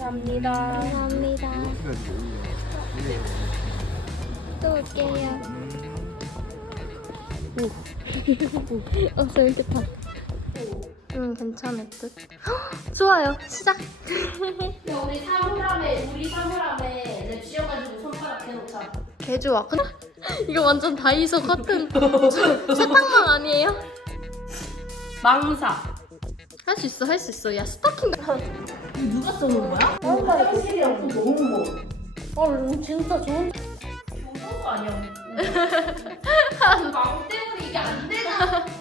감사합니다. 감사합니다. 또 올게요. 오. 어, 재밌겠다. 음, 괜찮을 듯. 헉, 좋아요. 시작. 우리 사물함에 우리 사물함에 랩 씌워가지고 손가락 해놓자. 개 좋아. 근데 이거 완전 다이소 같은 세탁망 아니에요? 망사. 할 수 있어, 할 수 있어. 야, 스타킹. 누가 써놓은 거야? 화장실이랑 또 너무 뭐. 어, 진짜 좋은. 교도소 아니야? 망 때문에 이게 안 되나?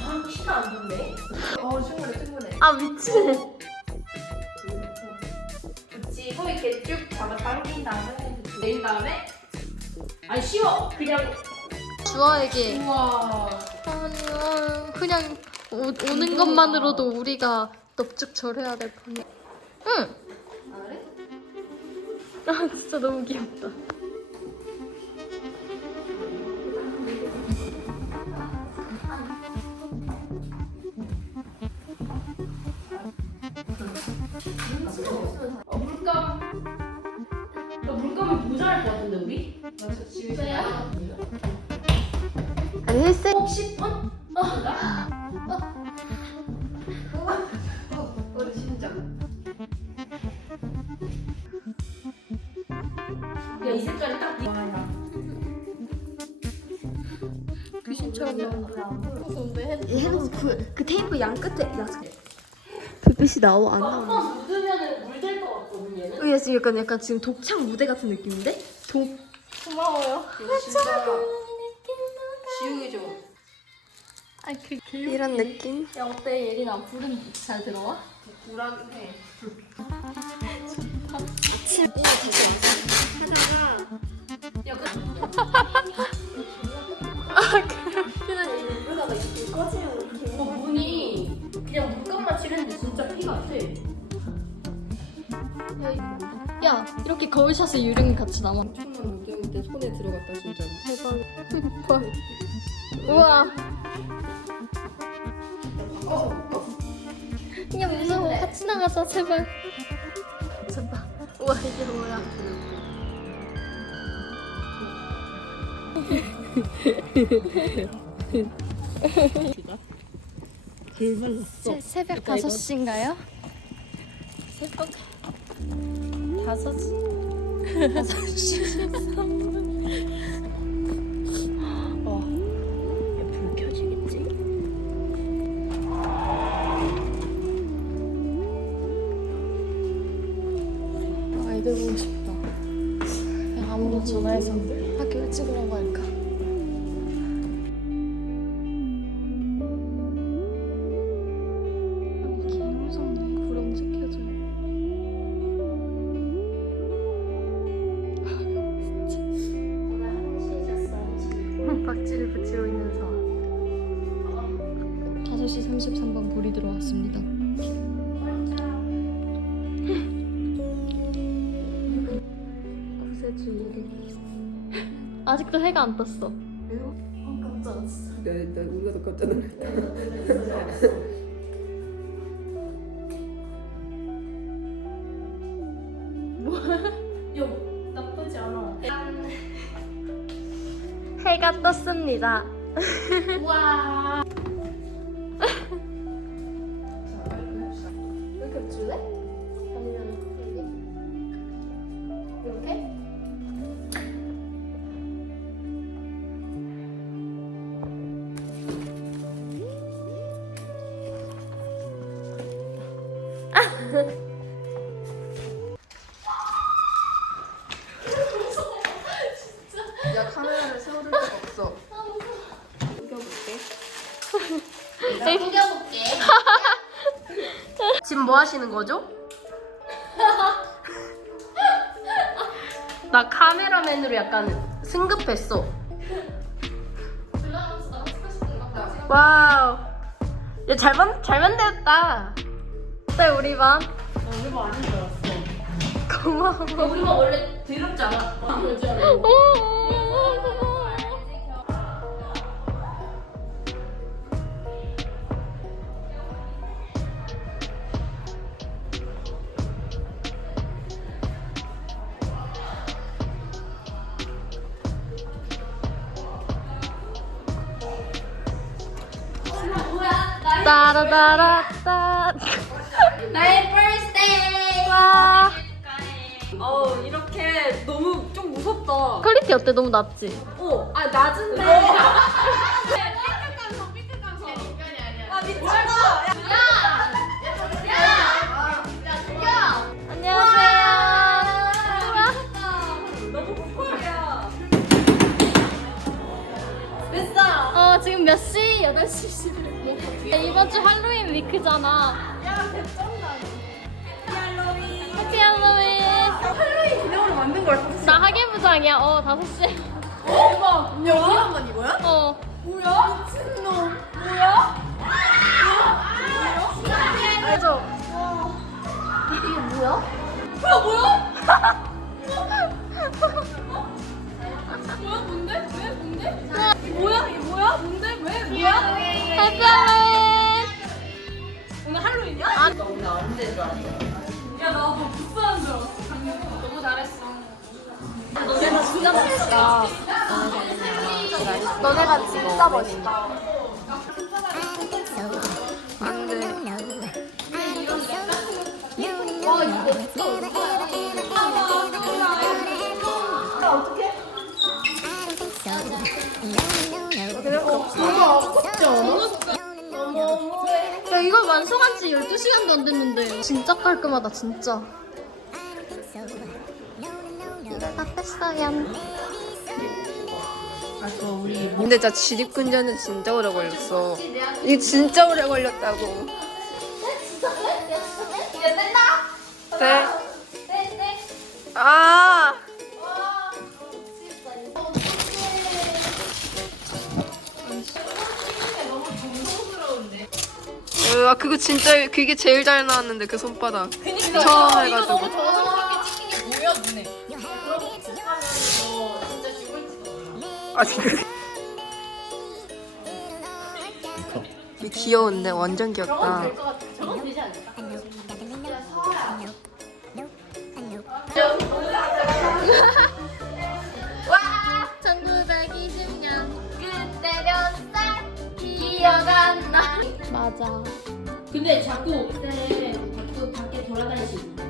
아, 시간 안 좋네. 어, 충분해, 충분해. 아, 미친. 쭉 잡아 당긴 다음에 내린 다음에 아니 쉬워 그냥 주아에게. 우와 아니요. 그냥 오, 오는 것만으로도 우리가 넙죽 절해야 될 뻔해. 응. 아 그래? 아, 진짜 너무 귀엽다. 맞아 집에 아니, 헬스. 혹시 어? 어? 우리 그, 그 테이프 양 끝에 야 불빛이 나와 안 나와? 한번 묻으면 물될 것 같거든 얘는 어, 약간 약간 지금 독창 무대 같은 느낌인데? 독 고마워요. 진짜 지우개 줘 아, 그, 그. 이런 느낌? 야, 어때, 예린아? 불은 잘 들어와? 불안해 야, 그... 어, 문이 그냥 물감만 칠했는데 진짜 피 같아. 야, 이렇게 거울샷에 유령 같이 남아. 문제인데 손에 들어갔다 진짜 대박. 우와. 야, 무서워. 같이 나가자, 제발. 미쳤다. 우와, 이게 뭐야. 새, 새벽 5시인가요? 새벽 5시? 5시 13분. 불 켜지겠지? 아이들 보고 싶다. 그냥 아무도 전화해서 학교 일찍 오라고 할까? 아직도 해가 안 떴어. 나, 나 우리가 더 깜짝 놀랐다 야, 나쁘지 않아. 해가 떴습니다. 우와. 이렇게 줄래? 아니면 여기? 이렇게? 뭐 하시는 거죠? 나 카메라맨으로 약간 승급했어. 와우. 야, 잘, 만, 잘 만들었다. 어때 우리 반? 우리 뭐 아닌 줄 알았어. 고마워. 우리가 원래 더럽지 않아. 그렇지 않아. 오, 따라따라따. 나의 birthday. 와. 어 이렇게 너무 좀 무섭다. 퀄리티 어때? 너무 낮지? 어, 아 낮은데. 아 미쳤다. 안녕하세요. 너무 부끄러워. 어 지금 몇 시? 8시 11분. 이번 주 할로윈 위크잖아. 해피 할로윈. 할로윈 기념으로 만든 걸 샀어. 나 하계부장이야. 어 5시. 대박. 여기만 이거야? 어. 뭐야? 미친놈. 뭐야? 해줘. 뭐야 뭐야? 뭐야 뭔데? 왜 뭔데? 뭐야 이게 뭐야? 뭔데? 왜 뭐야? 해피 할로윈. 줄 알았어. 야, 나너 부스한 줄 알았어. 너무 잘했어. 너네가 진짜 멋있다. 너네가 진짜 멋있다. 야 이거 완성한 지 12시간도 안 됐는데 진짜 깔끔하다 진짜 이거 다 뺐어요 근데 진짜 지립근전은 진짜 오래 걸렸어. 이게 진짜 오래 걸렸다고. 네. 아. 으, 아 그거 진짜 그게 제일 잘 나왔는데 그 손바닥. 처음 해가지고. 아. 지금 이게 귀여운데 완전 귀엽다. 와 1920년. 그때 몇살 기억 안 나. 맞아 근데 자꾸 그때 자꾸 밖에 돌아다니시는